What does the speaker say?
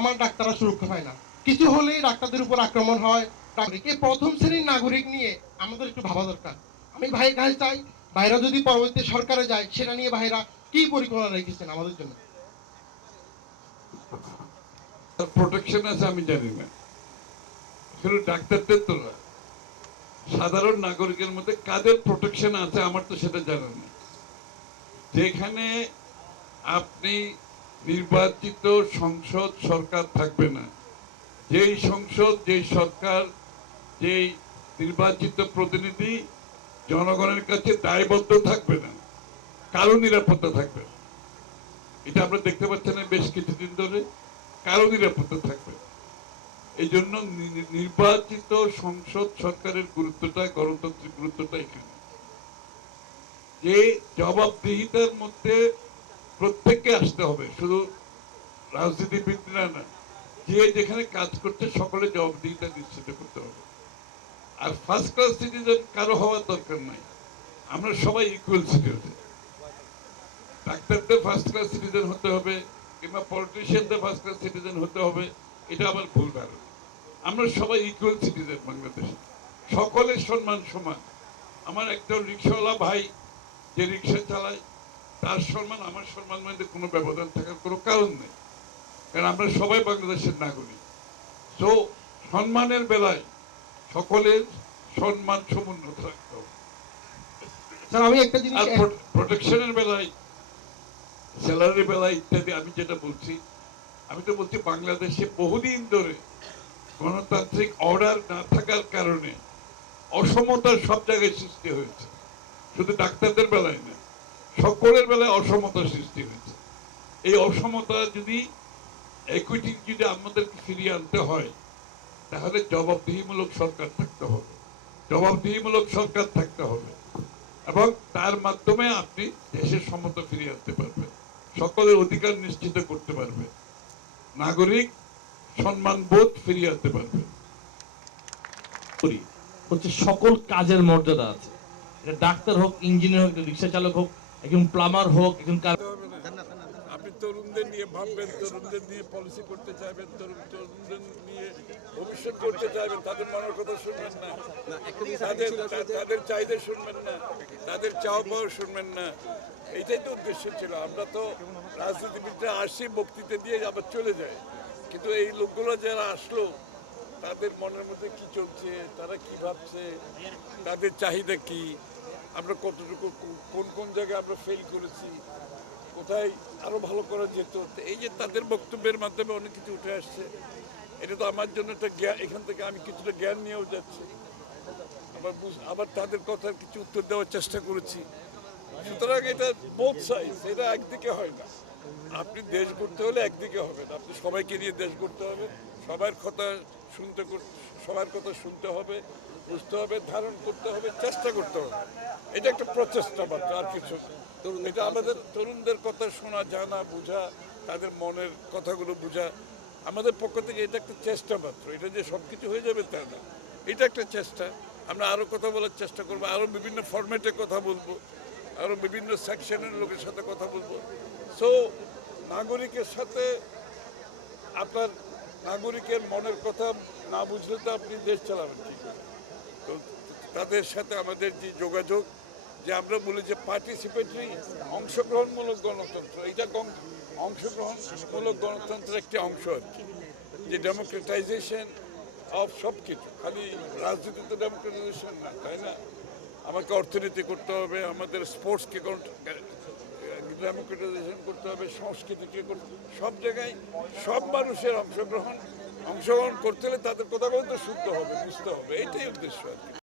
আমার ডাক্তাররা সুরক্ষা পায় না, কিছু হলেই ডাক্তারদের উপর আক্রমণ হয়। এই প্রথম শ্রেণীর নাগরিক নিয়ে আমাদের একটু ভাবা দরকার। আমি ভাইয়ের কাছে চাই, ভাইরা যদি পরবর্তী সরকারে যায়, সেটা নিয়ে ভাইরা কি পরিকল্পনা রেখেছেন আমাদের জন্য? প্রোটেকশন আছে আমি জানি না, শুধু ডাক্তারদের তো না, সাধারণ নাগরিকের মধ্যে কাদের প্রোটেকশন আছে আমার তো সেটা জানা নেই। যেখানে আপনি নির্বাচিত সংসদ সরকার থাকবে না, যেই সংসদ যেই সরকার যেই নির্বাচিত প্রতিনিধি জনগণের কাছে দায়বদ্ধ থাকবে না, কারো নিরাপত্তা থাকবে না। এটা আমরা দেখতে পাচ্ছেন বেশ কিছুদিন ধরে, কারো নিরাপত্তা থাকবে। এই জন্য নির্বাচিত সংসদ সরকারের গুরুত্বটা, গণতান্ত্রিক গুরুত্বটা এখানে, যে জবাবদিহিতার মধ্যে প্রত্যেককে আসতে হবে, শুধু রাজনীতিবিদরা না, যে যেখানে কাজ করতে সকলে জবাবদিহিতা নিশ্চিত করতে হবে। আর ফার্স্ট ক্লাস সিটিজেন কারো হওয়ার দরকার নাই, আমরা সবাই ইকুয়াল সিটিজেন। ডাক্তারদের ফার্স্ট ক্লাস সিটিজেন হতে হবে কিংবা পলিটিশিয়ানদের ফার্স্ট ক্লাস সিটিজেন হতে হবে, এটা আবার ভুল ধারণা। আমরা সবাই ইকুয়াল সিটিজেন বাংলাদেশে, সকলের সম্মান সমান। আমার একজন রিক্সাওয়ালা ভাই যে রিক্সা চালায়, তার সম্মান আমার সম্মান মধ্যে কোনো ব্যবধান থাকার কোনো কারণ নেই, কারণ আমরা সবাই বাংলাদেশের নাগরিক। তো সম্মানের বেলায় সকলের সম্মান সমুন্নত রাখতে হবে। আমি একটা জিনিস, প্রোটেকশনের বেলায়, স্যালারির বেলায় ইত্যাদি, আমি যেটা বলছি, আমি তো বলছি বাংলাদেশে বহুদিন ধরে গণতান্ত্রিক অর্ডার না থাকার কারণে অসমতার সব জায়গায় সৃষ্টি হয়েছে, শুধু ডাক্তারদের বেলায় না, সকলের বেলায় অসমতার সৃষ্টি হয়েছে। এই অসমতা যদি ইকুইটি যদি আমাদেরকে ফিরিয়ে আনতে হয়, তাহলে জবাবদিহিমূলক সরকার থাকতে হবে, জবাবদিহিমূলক সরকার থাকতে হবে, এবং তার মাধ্যমে আপনি দেশের সমতা ফিরিয়ে আনতে পারবেন, সকলের অধিকার নিশ্চিত করতে পারবে, নাগরিক সম্মানবোধ ফিরিয়ে আনতে পারবে। হচ্ছে সকল কাজের মর্যাদা আছে, এটা ডাক্তার হোক, ইঞ্জিনিয়ার হোক, রিক্সা চালক হোক, একজন প্লাম্বার হোক, একজন আপনি তরুণদের নিয়ে ভাববেন, তরুণদের নিয়ে পলিসি করতে চাইবেন, তরুণদের নিয়ে ভবিষ্যৎ করতে চাইবেন, তাদের মনের কথা শুনবেন না, তাদের চাহিদা শুনবেন না, তাদের চাওয়া পাওয়া শুনবেন না। এইটাই তো উদ্দেশ্য ছিল। আমরা তো রাজনীতিবিদরা আসি, বক্তৃতা দিয়ে আবার চলে যায়, কিন্তু এই লোকগুলো যারা আসলো, তাদের মনের মধ্যে কি চলছে, তারা কি ভাবছে, তাদের চাহিদা কি, আমরা কতটুকু কোন কোন জায়গায় আমরা ফেল করেছি, কোথায় আরো ভালো করা যেত, এই যে তাদের বক্তব্যের মাধ্যমে অনেক কিছু উঠে আসছে। এটা তো আমার জন্য একটা জ্ঞান, এখান থেকে আমি কিছুটা জ্ঞান নিয়েও যাচ্ছি, আবার তাদের কথার কিছু উত্তর দেওয়ার চেষ্টা করেছি। সুতরাং এটা বোথ সাইড, এটা একদিকে হয় না। আপনি দেশ গড়তে হলে একদিকে হবে না, আপনি সবাইকে নিয়ে দেশ গড়তে হবে, সবার কথা শুনতে হবে, বুঝতে হবে, ধারণ করতে হবে, চেষ্টা করতে হবে। এটা একটা প্রচেষ্টা মাত্র, আর কিছু। এটা আমাদের তরুণদের কথা শোনা, জানা, বোঝা, তাদের মনের কথাগুলো বোঝা আমাদের পক্ষ থেকে এটা একটা চেষ্টা মাত্র। এটা যে সব কিছু হয়ে যাবে তা না, এটা একটা চেষ্টা। আমরা আরও কথা বলার চেষ্টা করবো, আরও বিভিন্ন ফরম্যাটে কথা বলবো, আরও বিভিন্ন সেকশনের লোকের সাথে কথা বলবো। সো নাগরিকের সাথে আপনার নাগরিকের মনের কথা না বুঝলে তো আপনি দেশ চালাবেন ঠিক। তো তাদের সাথে আমাদের যে যোগাযোগ, যে আমরা বলি যে পার্টিসিপেটরি, অংশগ্রহণমূলক গণতন্ত্র, এটা অংশগ্রহণমূলক গণতন্ত্রের একটি অংশ আর কি, যে ডেমোক্রেটাইজেশন অফ সব কিছু। খালি রাজনীতি তো ডেমোক্রেটাইজেশন না, তাই না? আমাকে অর্থনীতি করতে হবে, আমাদের স্পোর্টসকে ডেমোক্রেটাইজেশন করতে হবে, সংস্কৃতিকে সব জায়গায় সব মানুষের অংশগ্রহণ করতে হলে তাদের কথা বলতে শুনতে হবে, বুঝতে হবে, এইটাই উদ্দেশ্য আর কি।